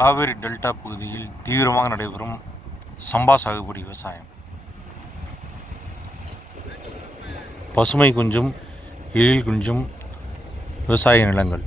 Kaveri delta பகுதியில் தீவிரமாக நடைபெறும் சம்பா சாகுபடி விவசாயம். பசுமை குஞ்சும் எழில் குஞ்சும் விவசாய நிலங்கள்.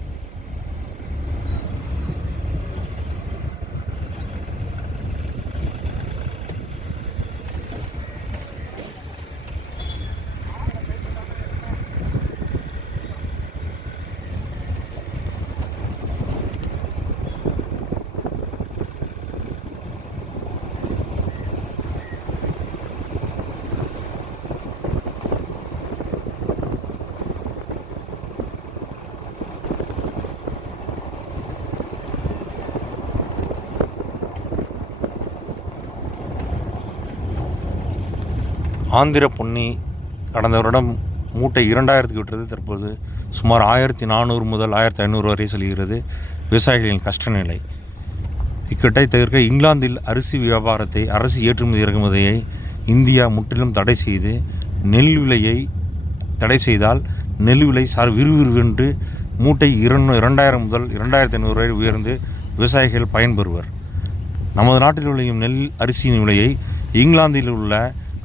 ஆந்திர பொன்னி கடந்த வருடம் மூட்டை இரண்டாயிரத்துக்கு விட்டது தற்போது சுமார் ஆயிரத்தி நானூறு முதல் ஆயிரத்தி ஐநூறு வரை செல்கிறது. விவசாயிகளின் கஷ்ட நிலை இக்கட்டை தவிர்க்க இங்கிலாந்தில் அரிசி வியாபாரத்தை அரசு ஏற்றுமதி இறக்குமதியை இந்தியா முற்றிலும் தடை செய்து நெல் விலையை தடை செய்தால் நெல் விலை சார் விறுவிறுவென்று மூட்டை இரண்டு இரண்டாயிரம் முதல் இரண்டாயிரத்தி ஐநூறு வரை உயர்ந்து விவசாயிகள் பயன்பெறுவர். நமது நாட்டில் விளையும் நெல் அரிசியின் விலையை இங்கிலாந்தில் உள்ள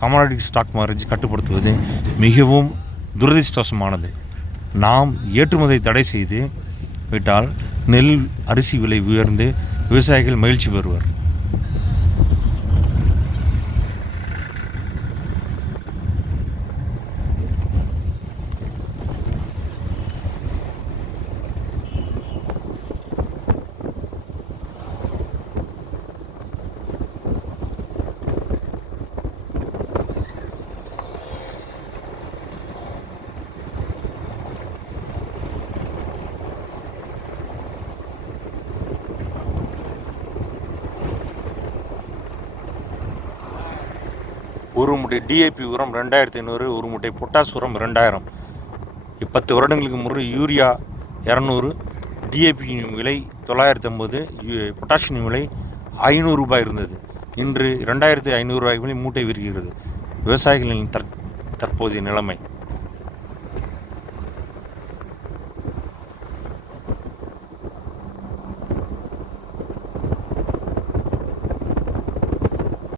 கமாடிட்டி ஸ்டாக் மார்க்கெட் கட்டுப்படுத்துவது மிகவும் துரதிருஷ்டவசமானது. நாம் ஏற்றுமதியை தடை செய்து விட்டால் நெல் அரிசி விலை உயர்ந்து விவசாயிகள் மகிழ்ச்சி பெறுவர். ஒரு மூட்டை டிஏபி உரம் ரெண்டாயிரத்தி ஐநூறு ஒரு மூட்டை பொட்டாஸ் உரம் ரெண்டாயிரம். இப்பத்து வருடங்களுக்கு முறை யூரியா இரநூறு டிஏபி விலை தொள்ளாயிரத்தி ஐம்பது பொட்டாசியம் விலை ஐநூறு ரூபாய் இருந்தது. இன்று ரெண்டாயிரத்தி ஐநூறு ரூபாய் மூட்டை விற்கிறது விவசாயிகளின் தற் தற்போதைய நிலைமை.